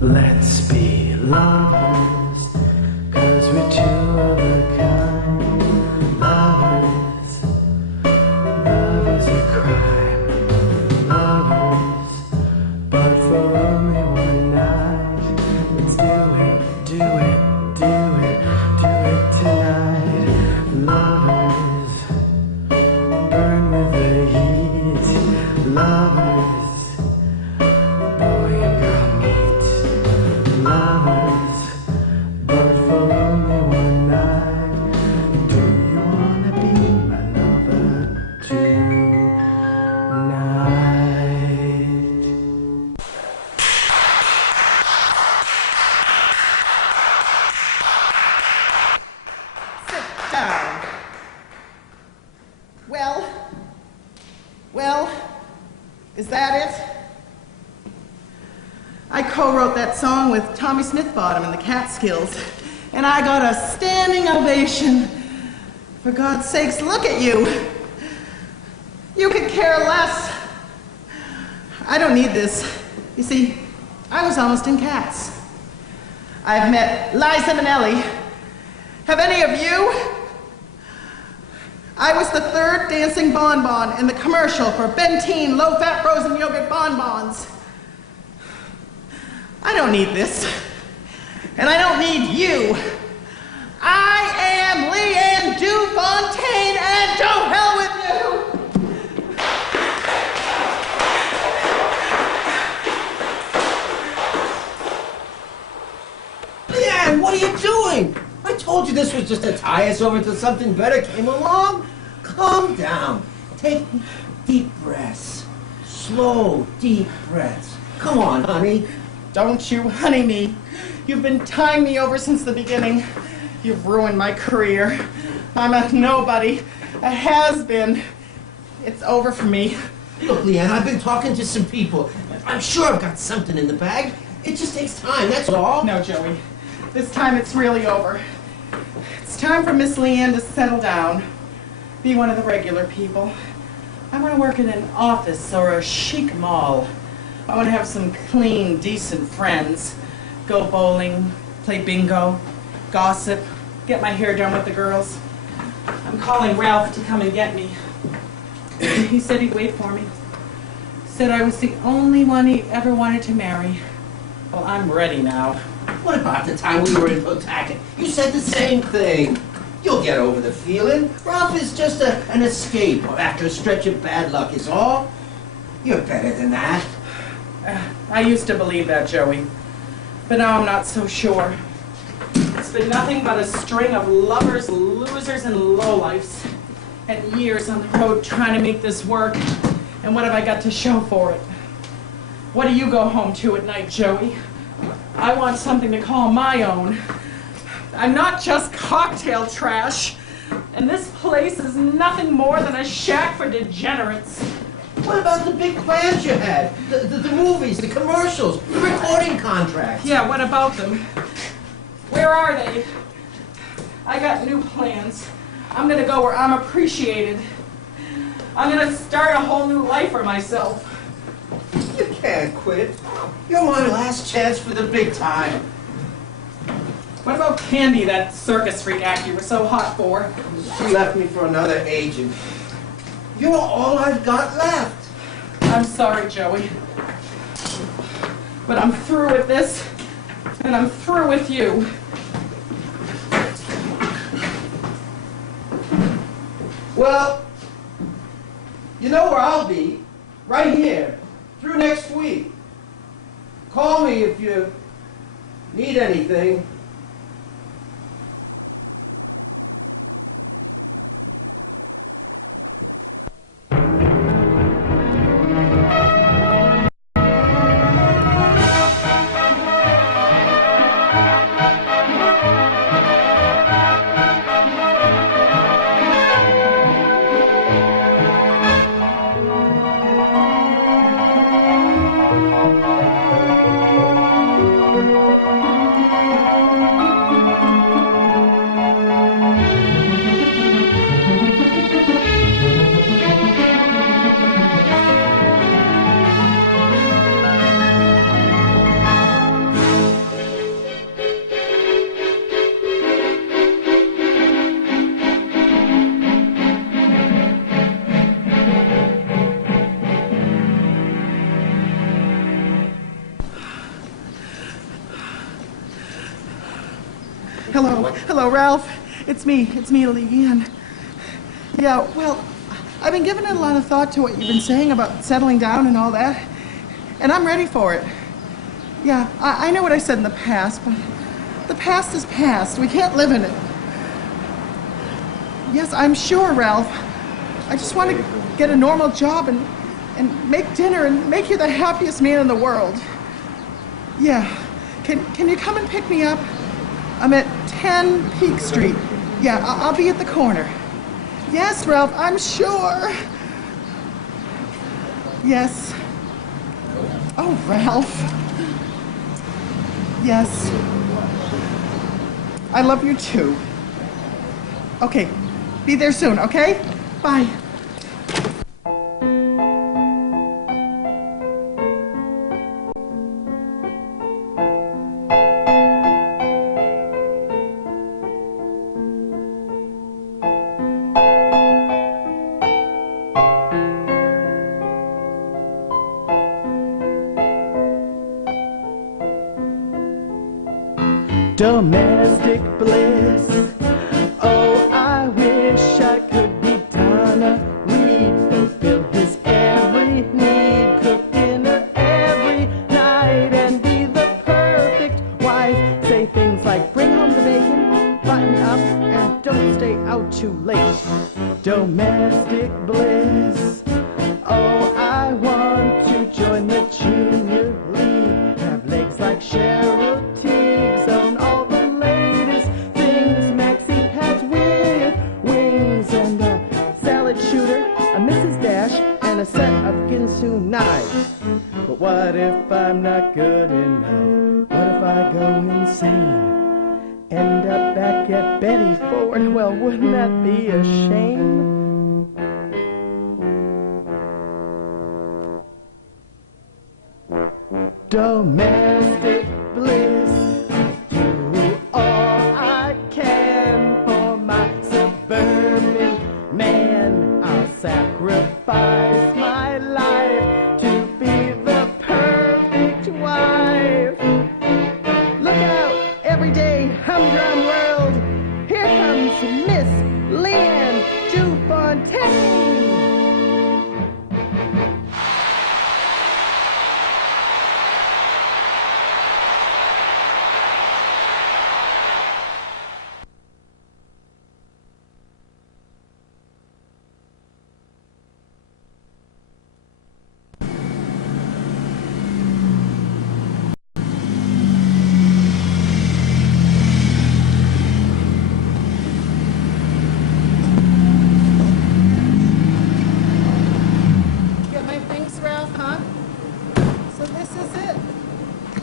Let's be lovers, 'cause we're two of a kind. Lovers, love is a crime. Lovers, but for only one night. Let's do it, do it, do it, do it tonight. Lovers, burn with the heat. Lovers, boy and girl meet. Lovers, but for only one night. Do you wanna be my lover tonight? Sit down. Well, is that it? I co-wrote that song with Tommy Smithbottom in the Catskills, and I got a standing ovation. For God's sakes, look at you. You could care less. I don't need this. You see, I was almost in Cats. I've met Liza Minnelli. Have any of you? I was the third dancing bonbon in the commercial for Benteen low-fat frozen yogurt bonbons. I don't need this, and I don't need you. I am Leanne du Fontaine, and to hell with you! Leanne, what are you doing? I told you this was just to tie us over until something better came along. Calm down. Take deep breaths. Slow, deep breaths. Come on, honey. Don't you honey me. You've been tying me over since the beginning. You've ruined my career. I'm a nobody, a has-been. It's over for me. Look, Leanne, I've been talking to some people. I'm sure I've got something in the bag. It just takes time, that's all. No, Joey. This time it's really over. It's time for Miss Leanne to settle down. Be one of the regular people. I want to work in an office or a chic mall. I want to have some clean, decent friends. Go bowling, play bingo, gossip, get my hair done with the girls. I'm calling Ralph to come and get me. He said he'd wait for me. Said I was the only one he ever wanted to marry. Well, I'm ready now. What about the time we were in Pawtucket? You said the same thing. You'll get over the feeling. Ralph is just an escape after a stretch of bad luck is all. You're better than that. I used to believe that, Joey. But now I'm not so sure. It's been nothing but a string of lovers, losers, and lowlifes. And years on the road trying to make this work. And what have I got to show for it? What do you go home to at night, Joey? I want something to call my own. I'm not just cocktail trash. And this place is nothing more than a shack for degenerates. What about the big plans you had? The movies, the commercials, the recording contracts? Yeah, what about them? Where are they? I got new plans. I'm gonna go where I'm appreciated. I'm gonna start a whole new life for myself. You can't quit. You're my last chance for the big time. What about Candy, that circus freak act you were so hot for? She left me for another agent. You're all I've got left. I'm sorry, Joey. But I'm through with this, and I'm through with you. Well, you know where I'll be. Right here. Through next week. Call me if you need anything. Hello, Ralph. It's me, Leanne. Yeah, well, I've been giving it a lot of thought to what you've been saying about settling down and all that, and I'm ready for it. Yeah, I know what I said in the past, but the past is past. We can't live in it. Yes, I'm sure, Ralph. I just want to get a normal job and make dinner and make you the happiest man in the world. Yeah. Can you come and pick me up? I'm at 10 Peak Street. Yeah, I'll be at the corner. Yes, Ralph, I'm sure. Yes. Oh, Ralph. Yes. I love you too. Okay, be there soon, okay? Bye. Domestic bliss. Oh, I wish I could be Donna Reed, fulfill his every need, cook dinner every night, and be the perfect wife. Say things like, bring home the bacon, button up, and don't stay out too late. Domestic bliss. Oh, I want to join the junior league, have legs like Cheryl Teague's, own all the latest things Maxie has with wings, and a salad shooter, a Mrs. Dash, and a set of Ginsu knives. But what if I'm not good enough? What if I go insane? End up back at Betty Ford? Well, wouldn't that be a shame? Domestic bliss. Do all I can for my suburban man. I'll sacrifice my life to be the perfect wife. Look out, everyday humdrum world. Here comes Miss Leanne du Fontaine.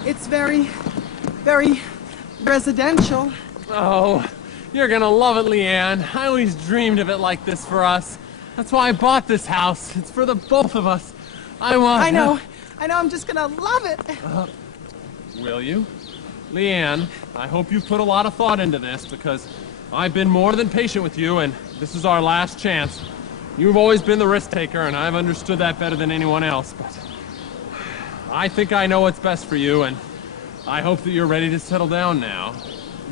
It's very residential. Oh, you're gonna love it, Leanne. I always dreamed of it like this for us. That's why I bought this house. It's for the both of us. I know, I'm just gonna love it. Will you? Leanne, I hope you've put a lot of thought into this, because I've been more than patient with you, and this is our last chance. You've always been the risk taker, and I've understood that better than anyone else, but I think I know what's best for you, and I hope that you're ready to settle down now.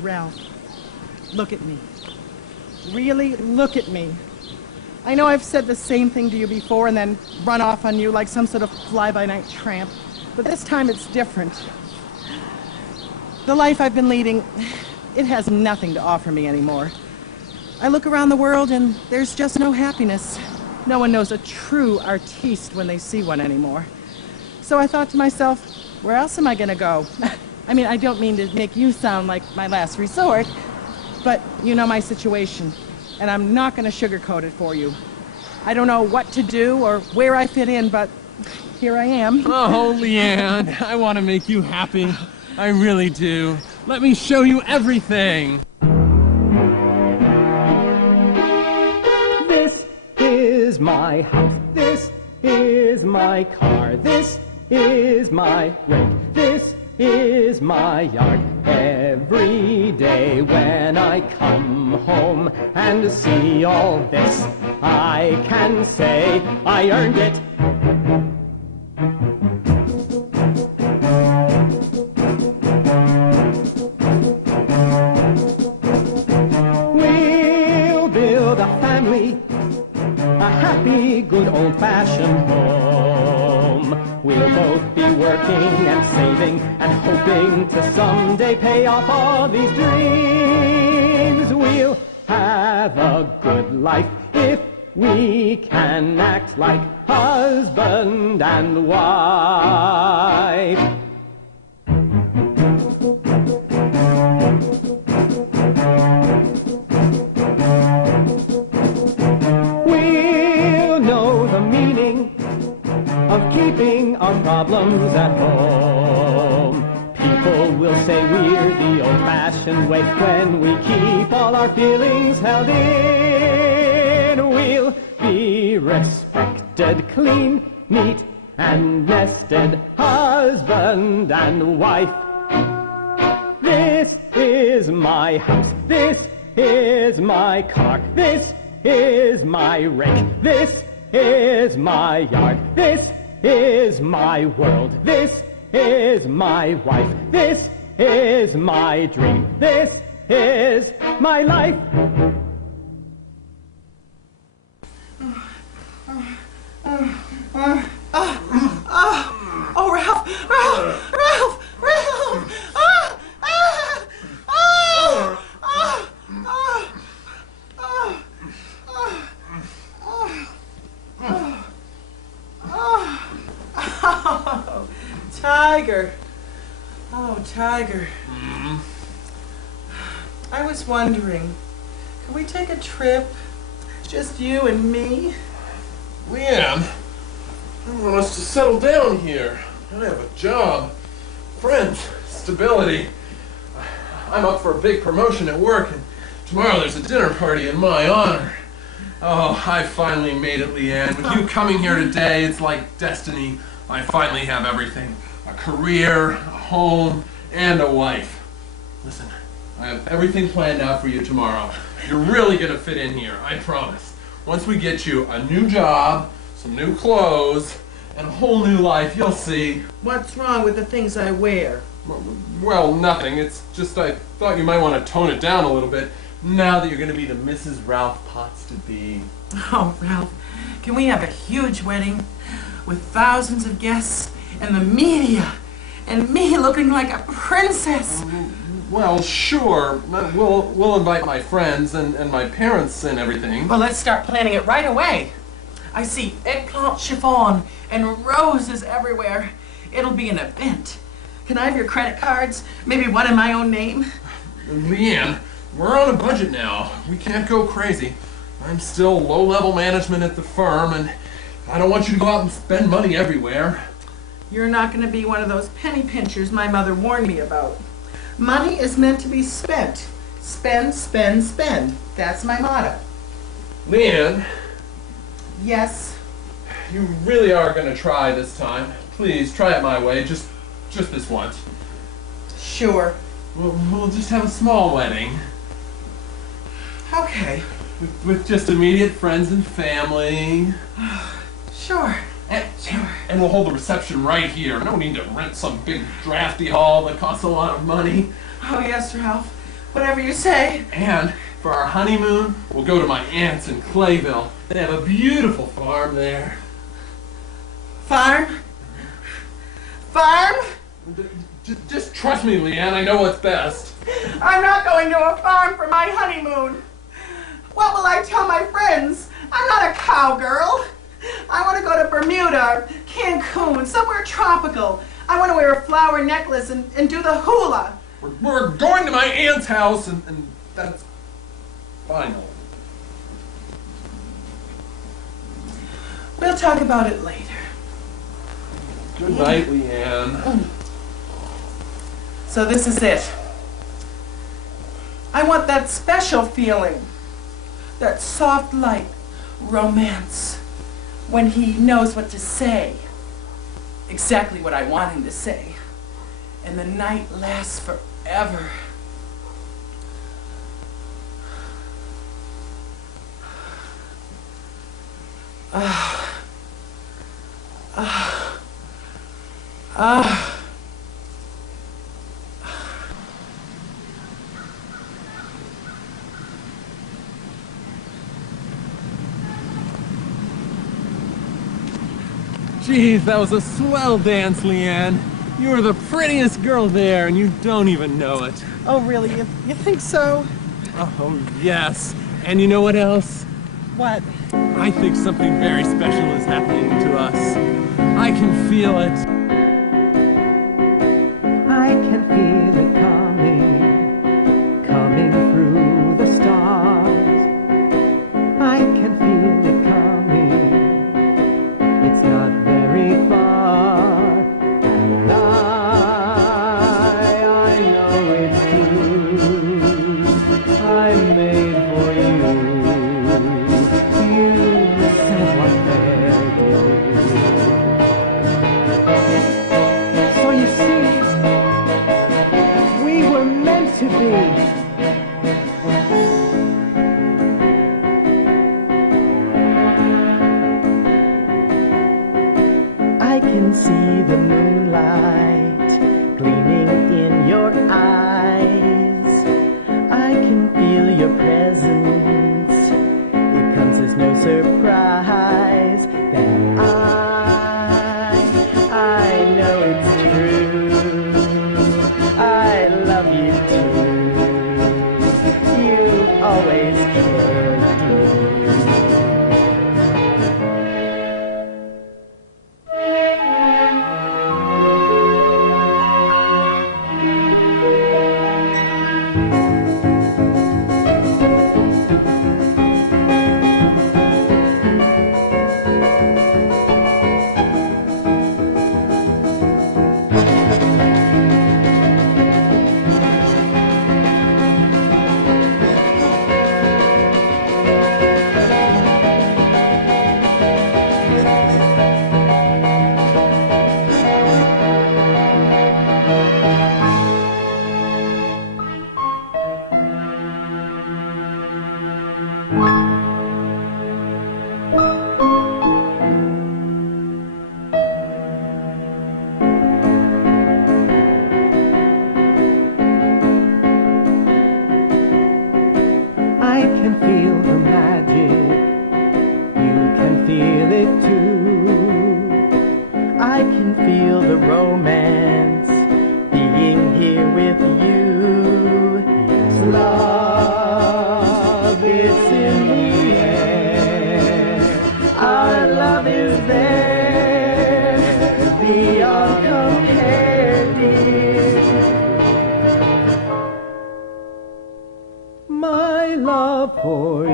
Ralph, look at me. Really look at me. I know I've said the same thing to you before and then run off on you like some sort of fly-by-night tramp, but this time it's different. The life I've been leading, it has nothing to offer me anymore. I look around the world and there's just no happiness. No one knows a true artiste when they see one anymore. So I thought to myself, where else am I gonna go? I mean, I don't mean to make you sound like my last resort, but you know my situation, and I'm not gonna sugarcoat it for you. I don't know what to do or where I fit in, but here I am. Oh, Leanne, I want to make you happy. I really do. Let me show you everything. This is my house. This is my car. This is my rake. This is my yard. Every day when I come home and see all this, I can say I earned it. old-fashioned home. We'll both be working and saving and hoping to someday pay off all these dreams. We'll have a good life if we can act like husband and wife. We'll know the meaning of keeping our problems at home. People will say we're the old-fashioned way when we keep all our feelings held in. We'll be respected, clean, neat, and nested, husband and wife. This is my house, this is my car, this is my rake, this is my yard, this is my world, this is my wife, this is my dream, this is my life. Oh, Ralph! Ralph! Ralph! Ralph! Tiger. Oh, Tiger. I was wondering, can we take a trip? Just you and me? Leanne, I want us to settle down here. I have a job, friends, stability. I'm up for a big promotion at work, and tomorrow there's a dinner party in my honor. Oh, I finally made it, Leanne. With you coming here today, it's like destiny. I finally have everything. A career, a home, and a wife. Listen, I have everything planned out for you tomorrow. You're really gonna fit in here, I promise. Once we get you a new job, some new clothes, and a whole new life, you'll see. What's wrong with the things I wear? Well, nothing. It's just I thought you might want to tone it down a little bit now that you're going to be the Mrs. Ralph Potts-to-be. Oh, Ralph, can we have a huge wedding with thousands of guests and the media and me looking like a princess? Well, sure. We'll invite my friends and my parents and everything. Well, let's start planning it right away. I see eggplant chiffon and roses everywhere. It'll be an event. Can I have your credit cards? Maybe one in my own name? Leanne, we're on a budget now. We can't go crazy. I'm still low-level management at the firm, and I don't want you to go out and spend money everywhere. You're not going to be one of those penny pinchers my mother warned me about. Money is meant to be spent. Spend, spend, spend. That's my motto. Leanne, Yes. you really are going to try this time. Please, try it my way, just this once. Sure. We'll just have a small wedding. Okay. With just immediate friends and family. Sure. And we'll hold the reception right here. No need to rent some big drafty hall that costs a lot of money. Oh, yes, Ralph. Whatever you say. And for our honeymoon, we'll go to my aunt's in Clayville. They have a beautiful farm there. Farm? Farm? Just trust me, Leanne. I know what's best. I'm not going to a farm for my honeymoon. What will I tell my friends? I'm not a cowgirl. I want to go to Bermuda, Cancun, somewhere tropical. I want to wear a flower necklace and do the hula. We're going to my aunt's house, and that's final. We'll talk about it later. Good night, Leanne. So this is it. I want that special feeling, that soft light, romance, when he knows what to say, exactly what I want him to say, and the night lasts forever. Geez, that was a swell dance, Leanne. You were the prettiest girl there, and you don't even know it. Oh, really? You think so? Oh, yes. And you know what else? What? I think something very special is happening to us. I can feel it. I can feel it coming through the stars. I can feel it coming, it's not very far. And I know it's true, I'm made for you. You said what they're so you see, we were meant to be. I can see the moonlight gleaming in your eyes. I can feel your presence. It comes as no surprise that I know it's true. I love you too. You've always cared, dear. I can feel the magic, you can feel it too. I can feel the romance, being here with you. Yes, love, it's in the air. Our love is there, beyond compare, dear. My love for you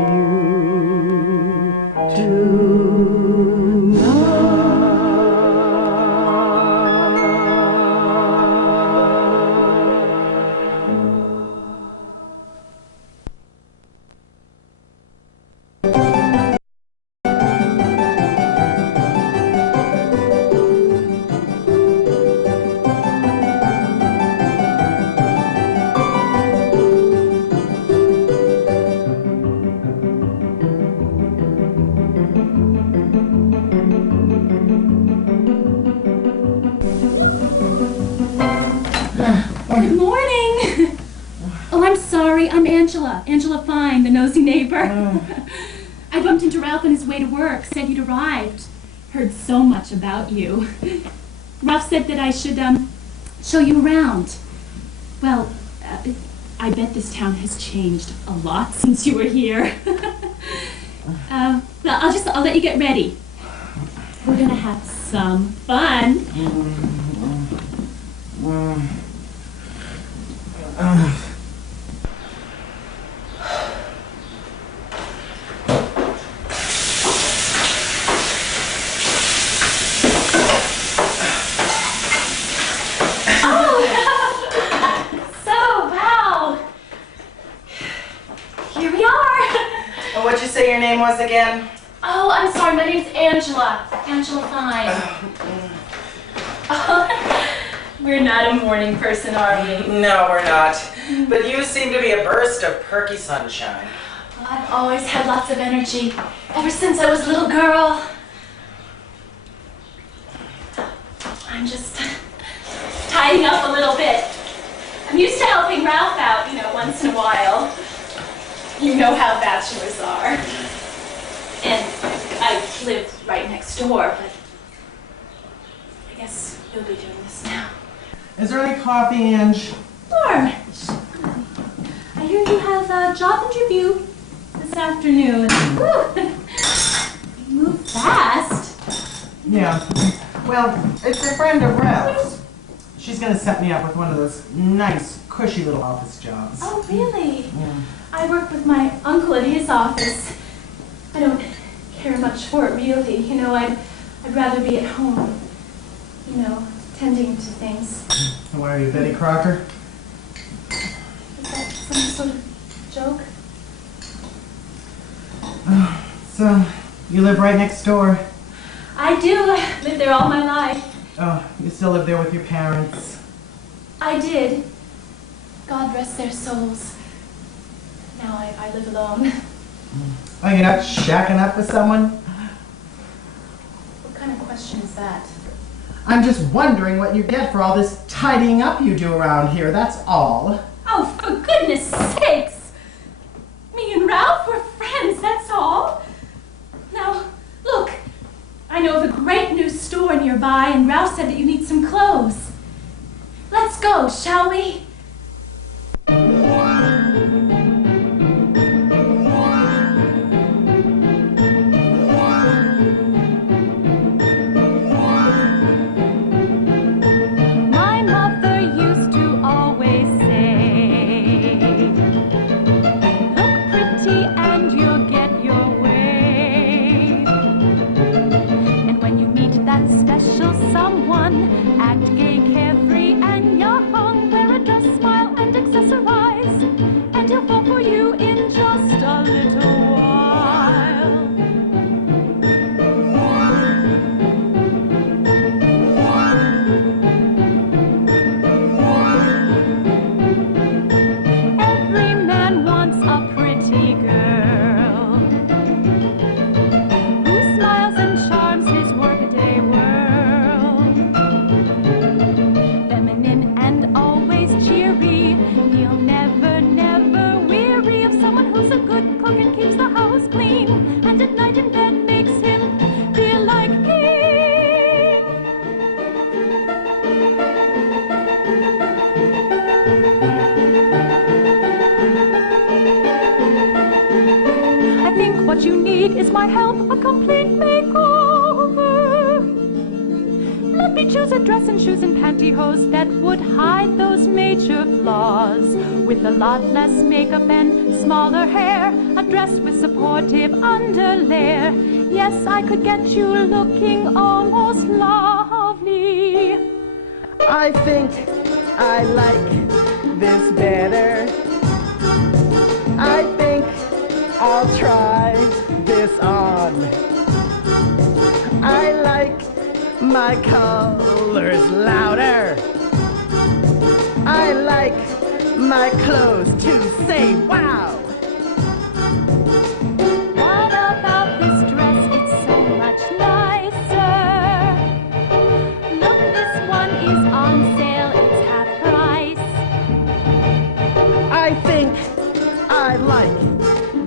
Good morning. Oh, I'm sorry. I'm Angela. Angela Fine, the nosy neighbor. I bumped into Ralph on his way to work. Said you'd arrived. Heard so much about you. Ralph said that I should show you around. Well, I bet this town has changed a lot since you were here. Well, I'll let you get ready. We're gonna have some fun. What'd you say your name was again? Oh, I'm sorry. My name's Angela. Angela Fine. We're not a morning person, are we? No, we're not. But you seem to be a burst of perky sunshine. Well, I've always had lots of energy, ever since I was a little girl. I'm just tidying up a little bit. I'm used to helping Ralph out, once in a while. You know how bachelors are. And I live right next door, but guess you'll be doing this now. Is there any coffee, Ange? Sure. I hear you have a job interview this afternoon. Woo. You move fast. Yeah. Well, it's a friend of Ralph's. She's going to set me up with one of those nice, cushy little office jobs. Oh, really? Yeah. I work with my uncle in his office. I don't care much for it, really. You know, I'd rather be at home, you know, tending to things. Why are you, Betty Crocker? Is that some sort of joke? So, you live right next door. I do. I lived there all my life. Oh, you still live there with your parents? I did. God rest their souls. Now I live alone. Oh, you're not shacking up with someone? What kind of question is that? I'm just wondering what you get for all this tidying up you do around here, that's all. Oh, for goodness sakes! Me and Ralph were friends, that's all. Now, look, I know of a great new store nearby, and Ralph said that you need some clothes. Let's go, shall we? Is my help a complete makeover? Let me choose a dress and shoes and pantyhose that would hide those major flaws. With a lot less makeup and smaller hair, a dress with supportive underlayer. Yes, I could get you looking almost lovely. I think I like this better. I think I'll try this on. I like my colors louder. I like my clothes to say wow. What about this dress? It's so much nicer. Look, this one is on sale. It's half price. I think I like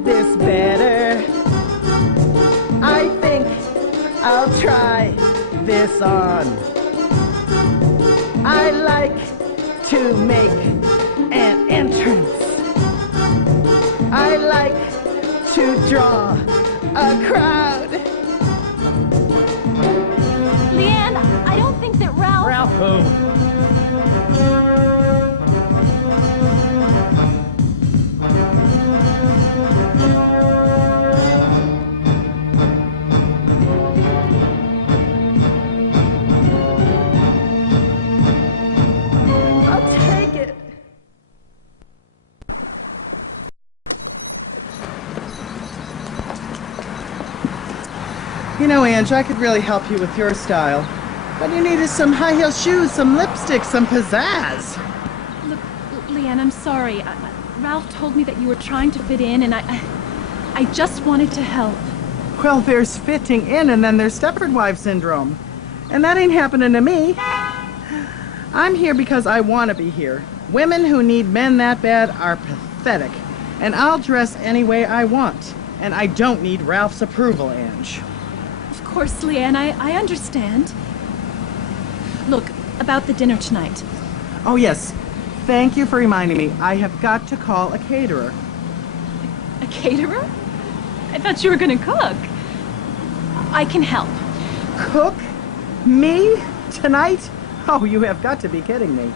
this better. I think I'll try this on. I like to make an entrance. I like to draw a crowd. Leanne, I don't think that Ralph... Ralph who? You know, Ange, I could really help you with your style. But you needed some high-heel shoes, some lipstick, some pizzazz. Look, Leanne, I'm sorry. Ralph told me that you were trying to fit in, and I just wanted to help. Well, there's fitting in, and then there's Stepford wife syndrome. And that ain't happening to me. I'm here because I want to be here. Women who need men that bad are pathetic. And I'll dress any way I want. And I don't need Ralph's approval, Ange. Of course, Leanne, I understand. Look, about the dinner tonight. Oh, yes. Thank you for reminding me. I have got to call a caterer. A caterer? I thought you were going to cook. I can help. Cook? Me? Tonight? Oh, you have got to be kidding me.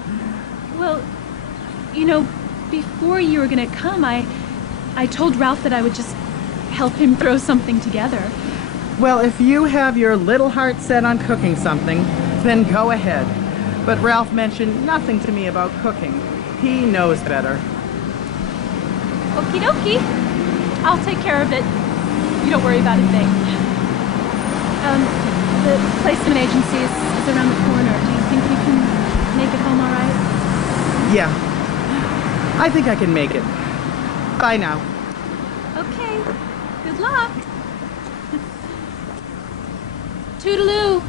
Well, you know, before you were going to come, I told Ralph that I would just help him throw something together. Well, if you have your little heart set on cooking something, then go ahead. But Ralph mentioned nothing to me about cooking. He knows better. Okie dokie. I'll take care of it. You don't worry about a thing. The placement agency is around the corner. Do you think we can make it home all right? Yeah. I think I can make it. Bye now. Okay. Good luck. Toodaloo.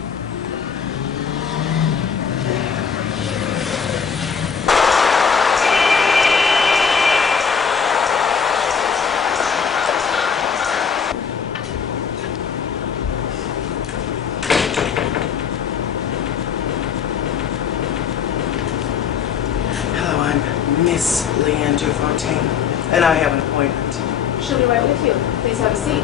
Hello, I'm Miss Leanne du Fontaine, and I have an appointment. She'll be right with you. Please have a seat.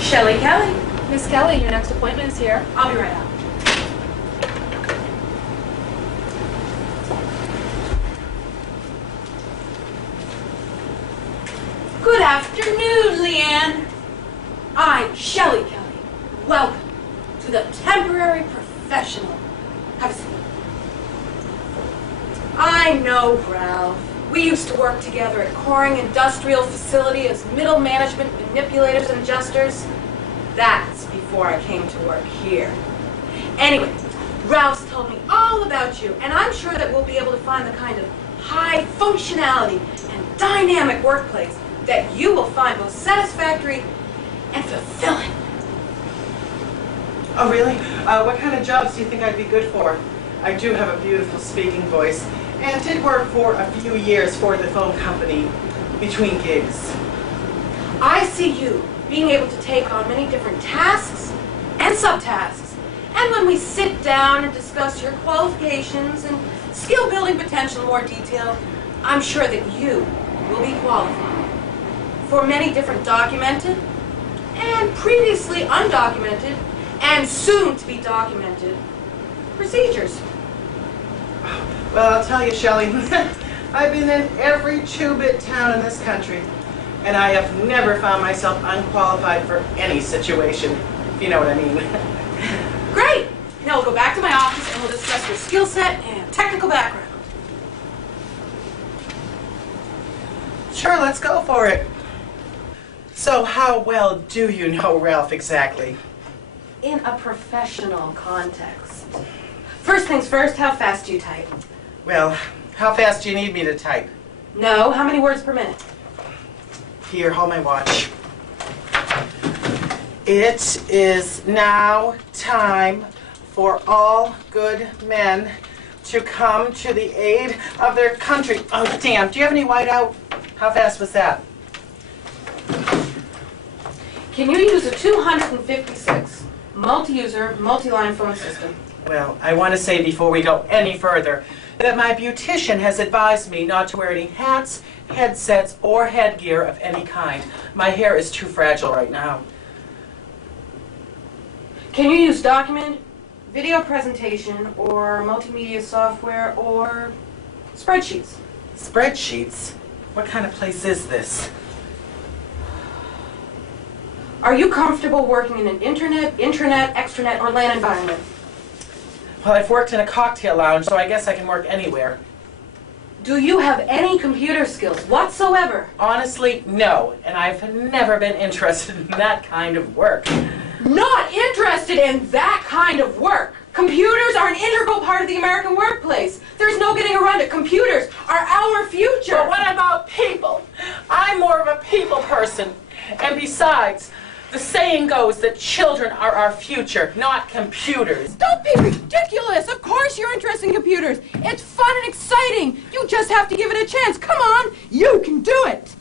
Shelley Kelly. Miss Kelly, your next appointment is here. I'll be right out. Good afternoon, Leanne. I'm Shelley Kelly. Welcome to the temporary professional. Have a seat. I know Ralph. We used to work together at Coring Industrial Facility as middle management manipulators and adjusters. That's before I came to work here. Anyway, Ralph's told me all about you, and I'm sure that we'll be able to find the kind of high functionality and dynamic workplace that you will find both satisfactory and fulfilling. Oh, really? What kind of jobs do you think I'd be good for? I do have a beautiful speaking voice, and did work for a few years for the phone company between gigs. I see you being able to take on many different tasks and subtasks. And when we sit down and discuss your qualifications and skill building potential in more detail, I'm sure that you will be qualified for many different documented and previously undocumented and soon to be documented procedures. Well, I'll tell you, Shelley, I've been in every two-bit town in this country, and I have never found myself unqualified for any situation, if you know what I mean. Great! Now we'll go back to my office and we'll discuss your skill set and technical background. Sure, let's go for it. So how well do you know Ralph exactly? In a professional context. First things first, how fast do you type? Well, how fast do you need me to type? No, how many words per minute? Here, hold my watch. It is now time for all good men to come to the aid of their country. Oh, damn. Do you have any whiteout? How fast was that? Can you use a 256 multi-user, multi-line phone system? Well, I want to say before we go any further that my beautician has advised me not to wear any hats, headsets, or headgear of any kind. My hair is too fragile right now. Can you use document, video presentation, or multimedia software, or spreadsheets? Spreadsheets? What kind of place is this? Are you comfortable working in an intranet, extranet, or LAN environment? Well, I've worked in a cocktail lounge, so I guess I can work anywhere. Do you have any computer skills whatsoever? Honestly, no. And I've never been interested in that kind of work. Not interested in that kind of work. Computers are an integral part of the American workplace. There's no getting around it. Computers are our future. But what about people? I'm more of a people person. And besides, the saying goes that children are our future, not computers. Don't be ridiculous. Of course you're interested in computers. It's fun and exciting. You just have to give it a chance. Come on, you can do it.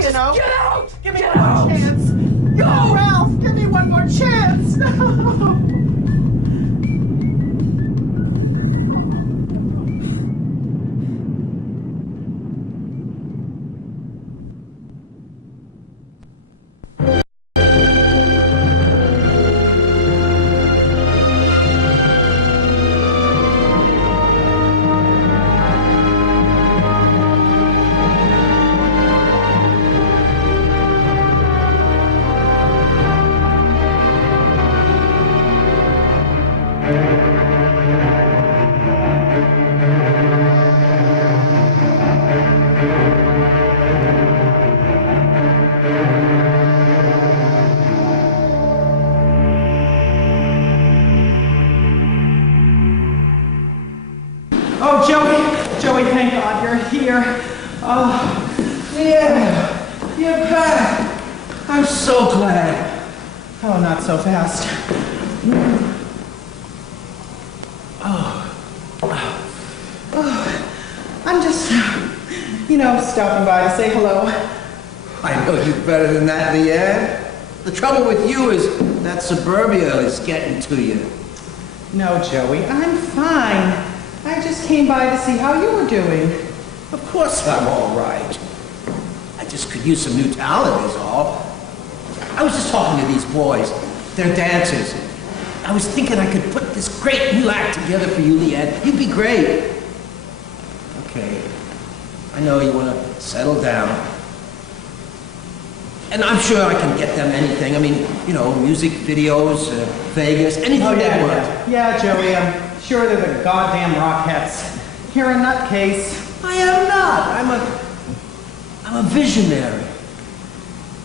here, you know. Get out! Give me Get one out! more chance. No, Ralph, give me one more chance. No. Oh, Joey, thank God you're here. Oh, Yeah, you're back. I'm so glad. oh, not so fast. I'm just, stopping by to say hello. I know you better than that, Leanne. The trouble with you is that suburbia is getting to you. No, Joey, I'm fine. I just came by to see how you were doing. Of course I'm all right. I just could use some new talent is all. I was just talking to these boys. They're dancers. I was thinking I could put this great new act together for you, Leanne. You'd be great. Okay. I know you want to settle down. And I'm sure I can get them anything. I mean, music videos, Vegas, anything they want. Yeah, Joey, I'm sure they're the goddamn Rockettes. You're a nutcase. I am not. I'm a visionary.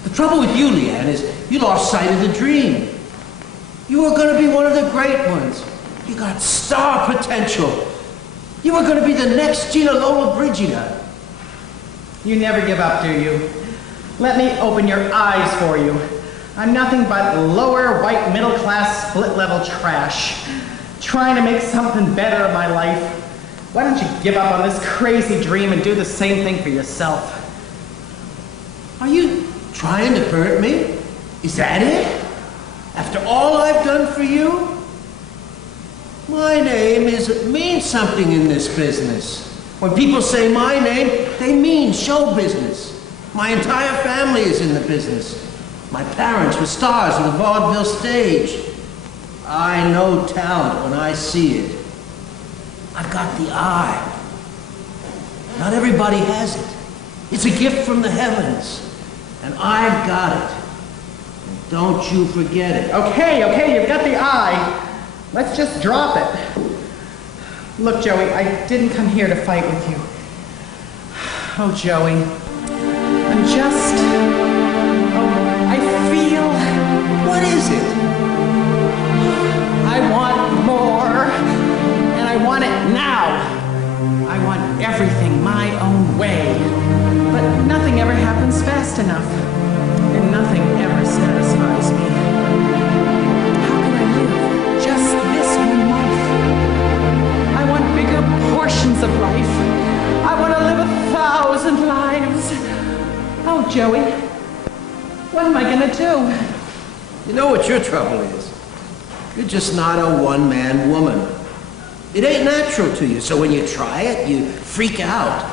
The trouble with you, Leanne, is you lost sight of the dream. You were going to be one of the great ones. You got star potential. You were going to be the next Gina Lollobrigida. You never give up, do you? Let me open your eyes for you. I'm nothing but lower white middle class split level trash. Trying to make something better of my life. Why don't you give up on this crazy dream and do the same thing for yourself? Are you trying to hurt me? Is that it? After all I've done for you? My name means something in this business. When people say my name, they mean show business. My entire family is in the business. My parents were stars of the vaudeville stage. I know talent when I see it. I've got the eye. Not everybody has it. It's a gift from the heavens. And I've got it. And don't you forget it. Okay, you've got the eye. Let's just drop it. Look, Joey, I didn't come here to fight with you. Oh, Joey, I'm just... I feel... What is it? I want more, and I want it now. I want everything my own way, but nothing ever happens fast enough, and nothing ever satisfies me. How can I live just this one life? I want bigger portions of life. I want to live 1,000 lives. Oh, Joey, what am I gonna do? You know what your trouble is? You're just not a one-man woman. It ain't natural to you, so when you try it, you freak out.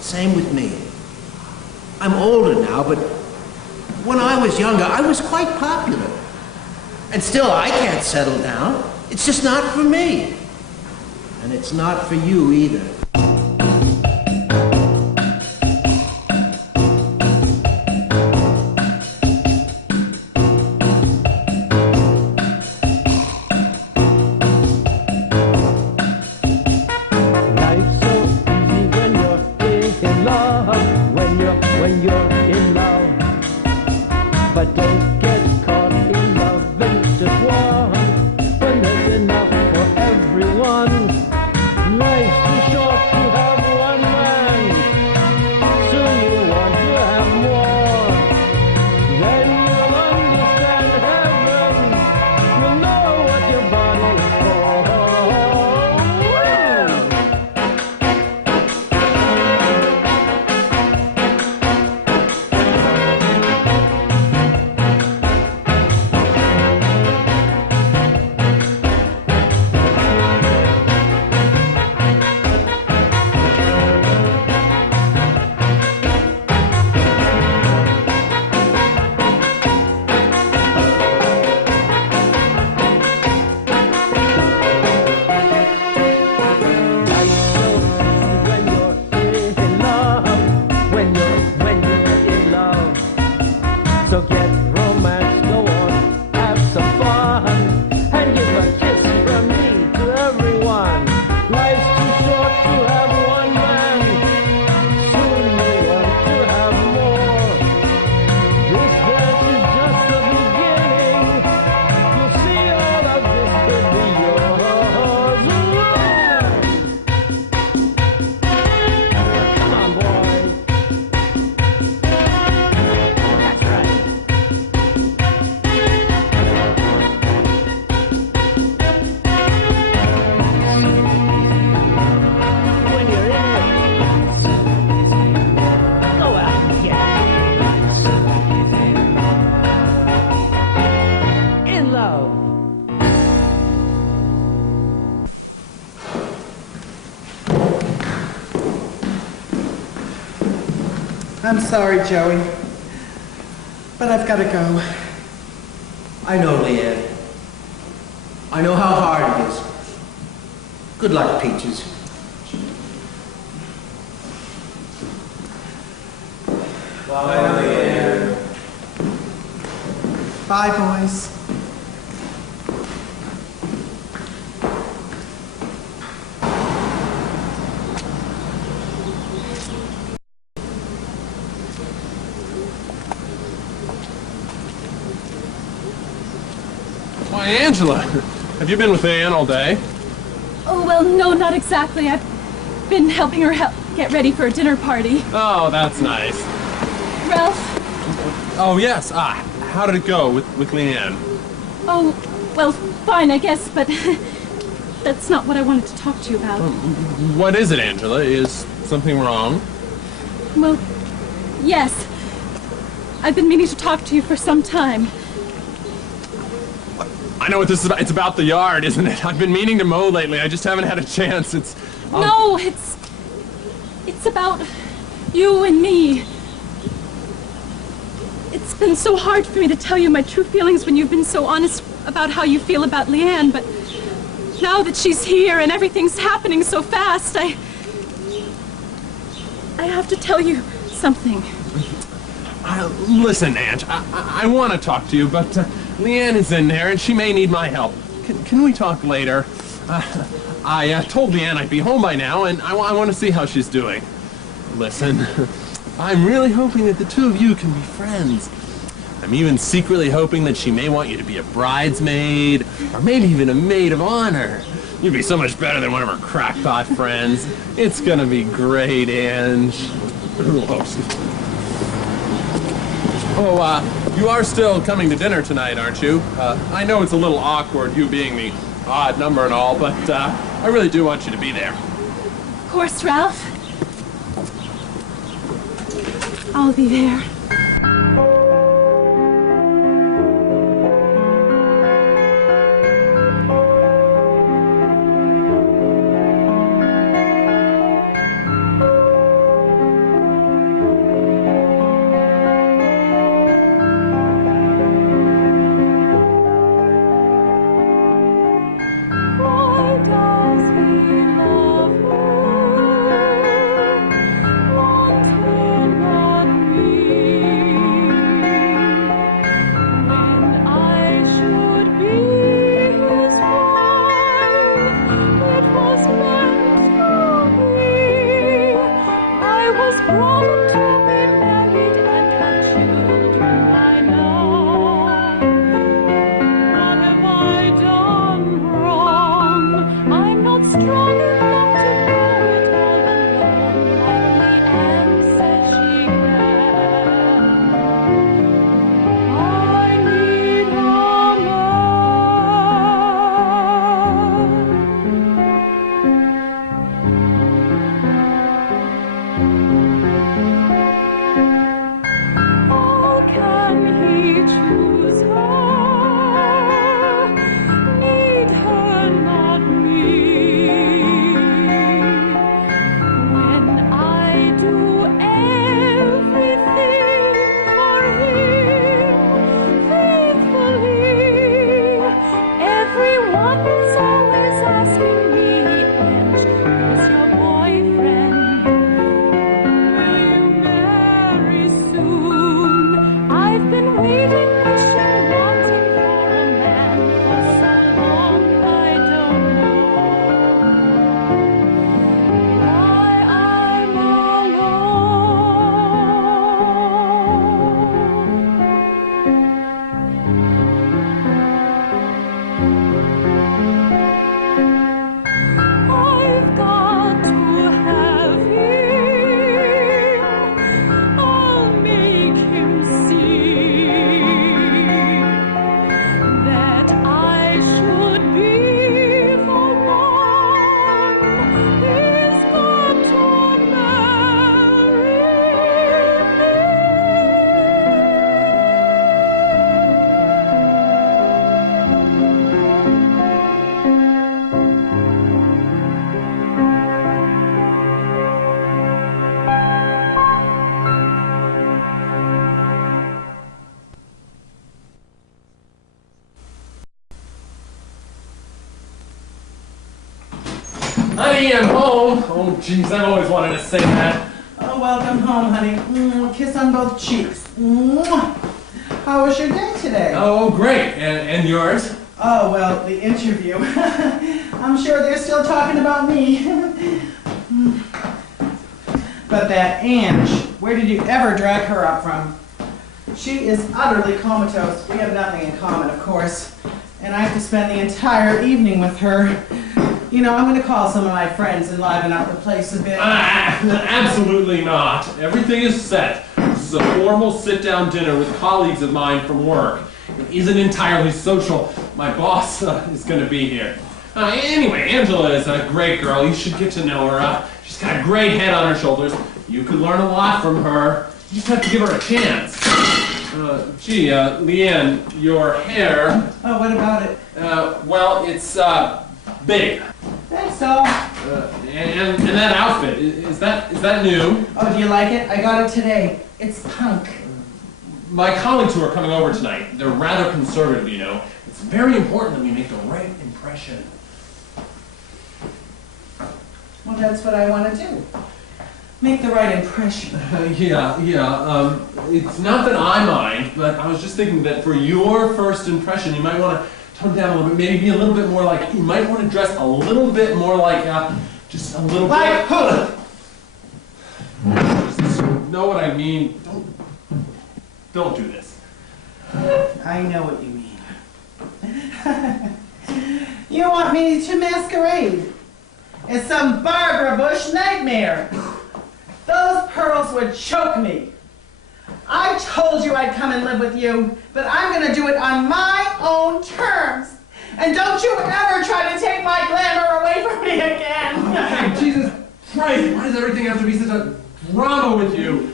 Same with me. I'm older now, but when I was younger, I was quite popular. And still, I can't settle down. It's just not for me. And it's not for you either. Life's too short I'm sorry, Joey, but I've got to go. I know, Leanne. I know how hard it is. Good luck, Peaches. Bye, Leanne. Bye, boys. Why, Angela, have you been with Anne all day? Oh, well, no, not exactly. I've been helping her get ready for a dinner party. Oh, that's nice. Ralph? Oh, yes. How did it go with Leanne? Oh, well, fine, I guess, but that's not what I wanted to talk to you about. What is it, Angela? Is something wrong? Well, yes. I've been meaning to talk to you for some time. I know what this is about. It's about the yard, isn't it? I've been meaning to mow lately. I just haven't had a chance. No, it's about you and me. It's been so hard for me to tell you my true feelings when you've been so honest about how you feel about Leanne, but now that she's here and everything's happening so fast, I have to tell you something. Listen, Ange, I want to talk to you, but Leanne is in there and she may need my help. Can we talk later? I told Leanne I'd be home by now, and I want to see how she's doing. Listen, I'm really hoping that the two of you can be friends. I'm even secretly hoping that she may want you to be a bridesmaid, or maybe even a maid of honor. You'd be so much better than one of her crackpot friends. It's gonna be great, Ange. Oh, you are still coming to dinner tonight, aren't you? I know it's a little awkward, you being the odd number and all, but I really do want you to be there. Of course, Ralph. I'll be there. Oh, jeez, I've always wanted to say that. Oh, welcome home, honey. Kiss on both cheeks. How was your day today? Oh, great. And yours? Oh, well, the interview. I'm sure they're still talking about me. But that Ange, where did you ever drag her up from? She is utterly comatose. We have nothing in common, of course. And I have to spend the entire evening with her. You know, I'm going to call some of my friends and liven up the place a bit. Absolutely not. Everything is set. This is a formal sit-down dinner with colleagues of mine from work. It isn't entirely social. My boss is going to be here. Anyway, Angela is a great girl. You should get to know her. She's got a great head on her shoulders. You could learn a lot from her. You just have to give her a chance. Gee, Leanne, your hair... Oh, what about it? Well, it's, big. Thanks, doll. And that outfit, is that new? Oh, do you like it? I got it today. It's punk. My colleagues who are coming over tonight, they're rather conservative, you know. It's very important that we make the right impression. Well, that's what I want to do. Make the right impression. Yeah. It's not that I mind, but I was just thinking that for your first impression, you might want to tone down a little bit, maybe be a little bit more like, you might want to dress a little bit more like, just a little like bit. Like, just know what I mean. Don't do this. I know what you mean. You want me to masquerade as some Barbara Bush nightmare. Those pearls would choke me. I told you I'd come and live with you, but I'm going to do it on my own terms. And don't you ever try to take my glamour away from me again. Okay, Jesus Christ, why does everything have to be such a drama with you?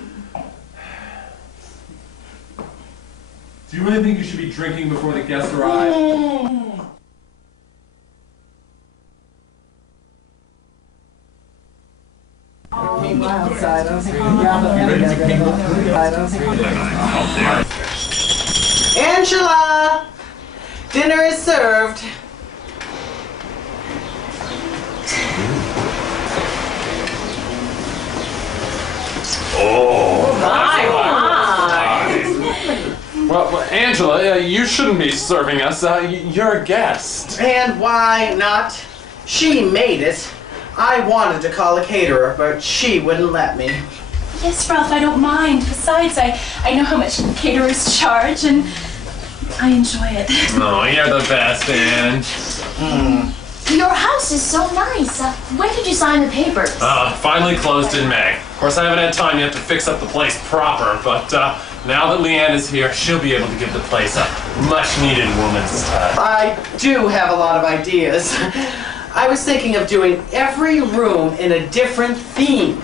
Do you really think you should be drinking before the guests arrive? Outside, I don't think Angela! Dinner is served. Well, Angela, you shouldn't be serving us. You're a guest. And why not? She made it. I wanted to call a caterer, but she wouldn't let me. Yes, Ralph, I don't mind. Besides, I know how much caterers charge, and I enjoy it. Oh, you're the best, Ange. Your house is so nice. When did you sign the papers? Finally closed in May. Of course, I haven't had time yet to fix up the place proper, but now that Leanne is here, she'll be able to give the place a much-needed woman's touch. I do have a lot of ideas. I was thinking of doing every room in a different theme.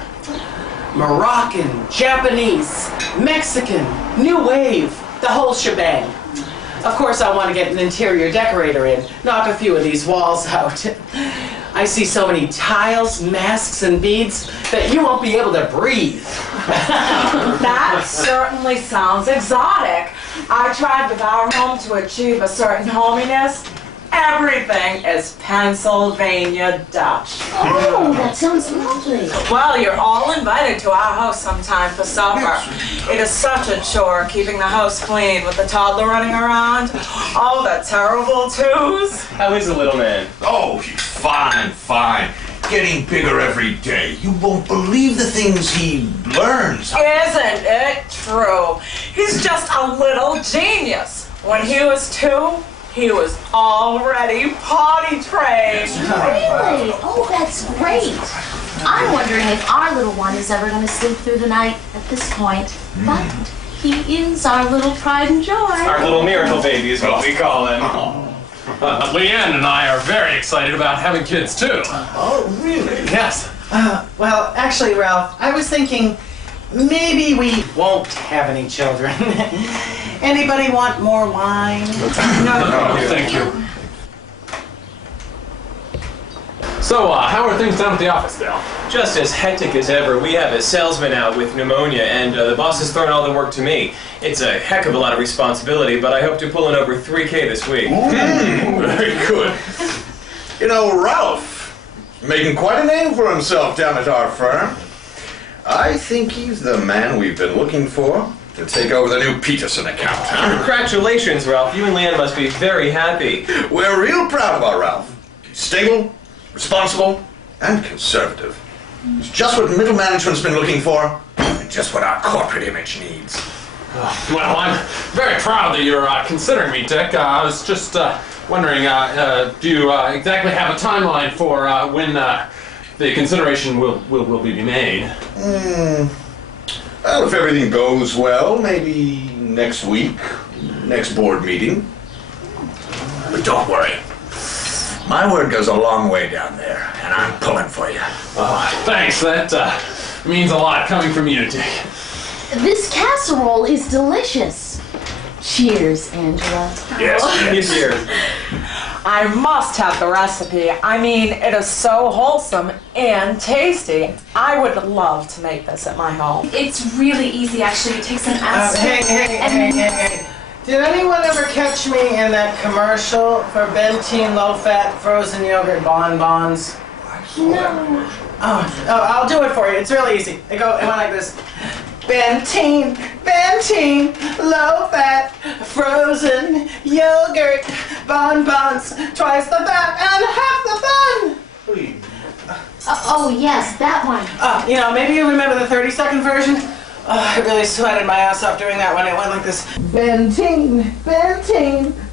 Moroccan, Japanese, Mexican, New Wave, the whole shebang. Of course, I want to get an interior decorator in, knock a few of these walls out. I see so many tiles, masks, and beads that you won't be able to breathe. That certainly sounds exotic. I tried with our home to achieve a certain hominess. Everything is Pennsylvania Dutch. Oh, that sounds lovely. Well, you're all invited to our house sometime for supper. It is such a chore keeping the house clean with the toddler running around. Oh, the terrible twos. How is the little man? Oh, he's fine. Getting bigger every day. You won't believe the things he learns. Isn't it true? He's just a little genius. When he was 2, he was already potty trained. Really? Oh, that's great. I'm wondering if our little one is ever going to sleep through the night at this point. But he is our little pride and joy. Our little miracle baby is what we call him. Leanne and I are very excited about having kids, too. Oh, really? Yes. Well, actually, Ralph, I was thinking maybe we won't have any children. Anybody want more wine? No, thank you. So, how are things down at the office, Dale? Just as hectic as ever. We have a salesman out with pneumonia, and the boss has thrown all the work to me. It's a heck of a lot of responsibility, but I hope to pull in over $3K this week. Very good. You know, Ralph, Making quite a name for himself down at our firm. I think he's the man we've been looking for to take over the new Peterson account, huh? Congratulations, Ralph. You and Leanne must be very happy. We're real proud of our Ralph. He's stable, responsible, and conservative. It's just what middle management's been looking for, and just what our corporate image needs. Well, I'm very proud that you're considering me, Dick. I was just wondering, do you exactly have a timeline for when the consideration will be made? Well, if everything goes well, maybe next week, next board meeting. But don't worry. My word goes a long way down there, and I'm pulling for you. Thanks, that means a lot coming from you, Dick. This casserole is delicious. Cheers, Angela. Yes, Cheers. I must have the recipe. I mean, it is so wholesome and tasty. I would love to make this at my home. It's really easy, actually. You take some acid. Hey. Did anyone ever catch me in that commercial for Bentine low-fat frozen yogurt bonbons? No. Oh, I'll do it for you. It's really easy. It went like this. Bentine, low-fat, frozen yogurt, bonbons, twice the fat and half the fun. Please. Oh, yes, that one. Maybe you remember the 30-second version? I really sweated my ass off doing that one. It went like this. Bentine,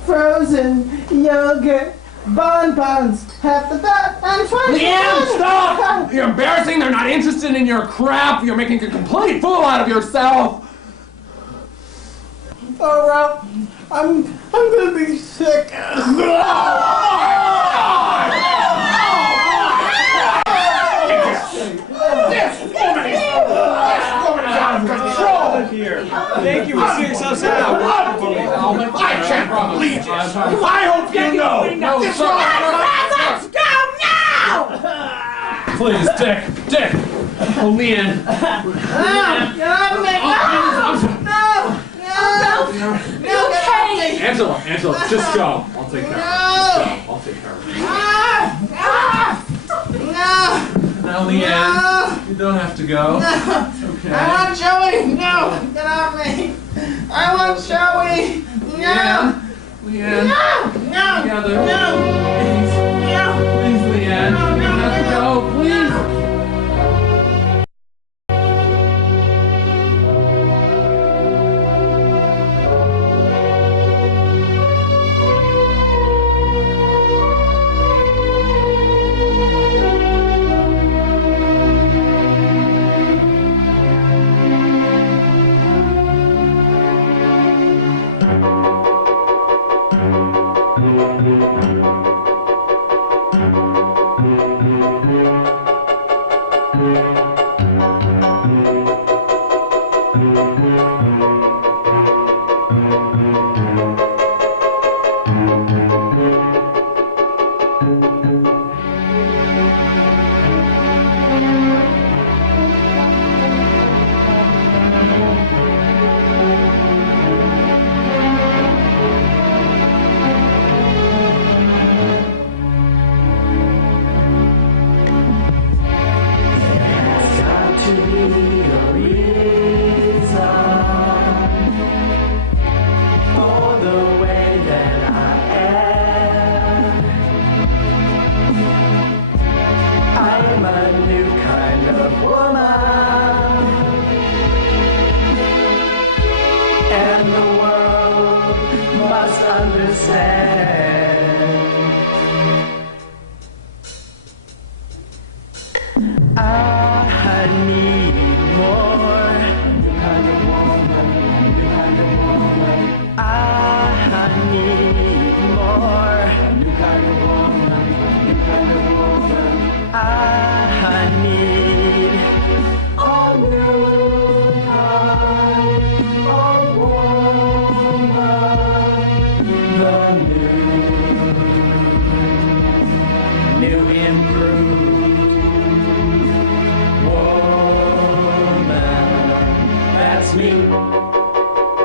frozen yogurt, bonbons, half the fat and twice the Leanne, fun. stop! You're embarrassing. They're not interested in your crap. You're making a complete fool out of yourself. Oh, Ralph, I'm gonna be sick. Thank you. We'll see yourselves out. I can't believe this. I hope you know. Let's go now! Please, Dick. Oh, Leanne. No, okay. Angela, just go. I'll take care of it. I'll take care of it. Now, Leanne, you don't have to go. It's okay. I want Joey. No, get off me. I want Joey. No. Leanne. No. Together. No. Please, Leanne. You don't have to go. Please.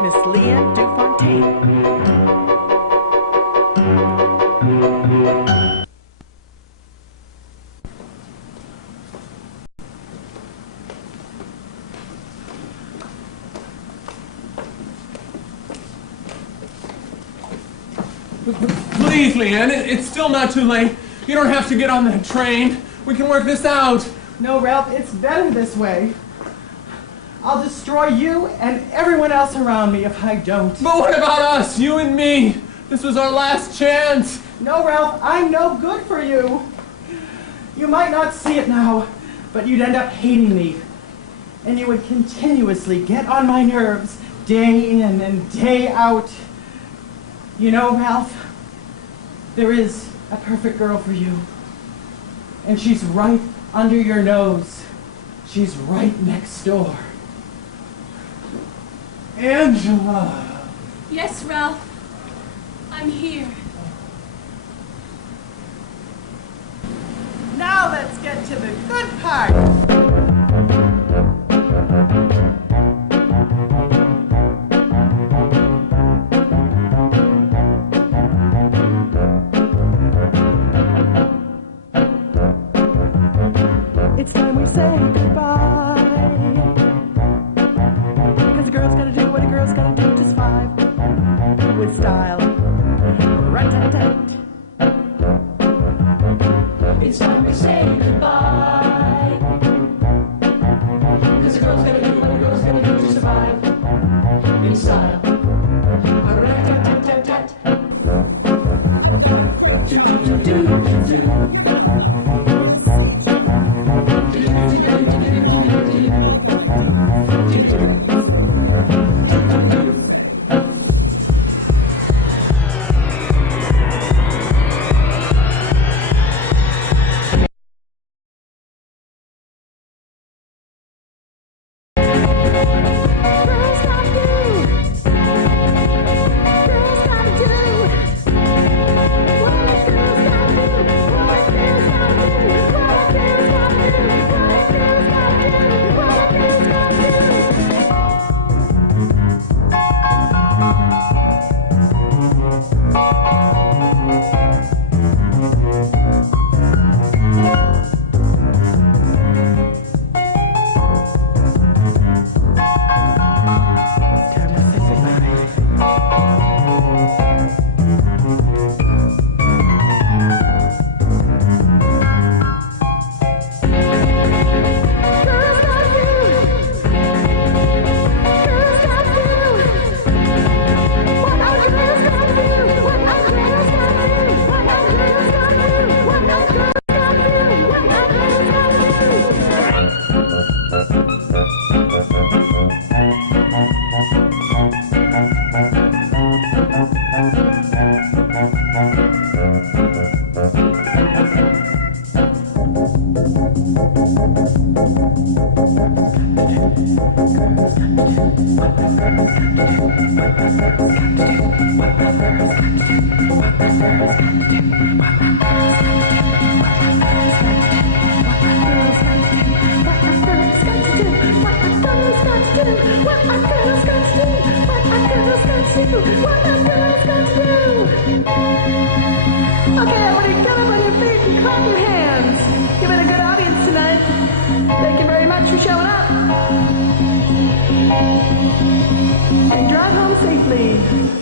Miss Leanne du Fontaine. Please, Leanne, it's still not too late. You don't have to get on that train. We can work this out. No, Ralph, it's better this way. I'll destroy you and everyone else around me if I don't. But what about us, you and me? This was our last chance. No, Ralph, I'm no good for you. You might not see it now, but you'd end up hating me. And you would continuously get on my nerves, day in and day out. You know, Ralph, there is a perfect girl for you. And she's right under your nose. She's right next door. Angela! Yes, Ralph. I'm here. Now let's get to the good part. It's time we say goodbye. Because a girl's gotta do what a girl's gotta do, just five. With style. Rat-tat-tat. It's time we say goodbye. Because a girl's gotta do what a girl's gotta do to survive. In style. Rat-tat-tat-tat-tat. Do-do-do-do-do-do. Okay, everybody, get up on your feet and clap your hands. Give it a good audience tonight. Thank you very much for showing up. And drive home safely.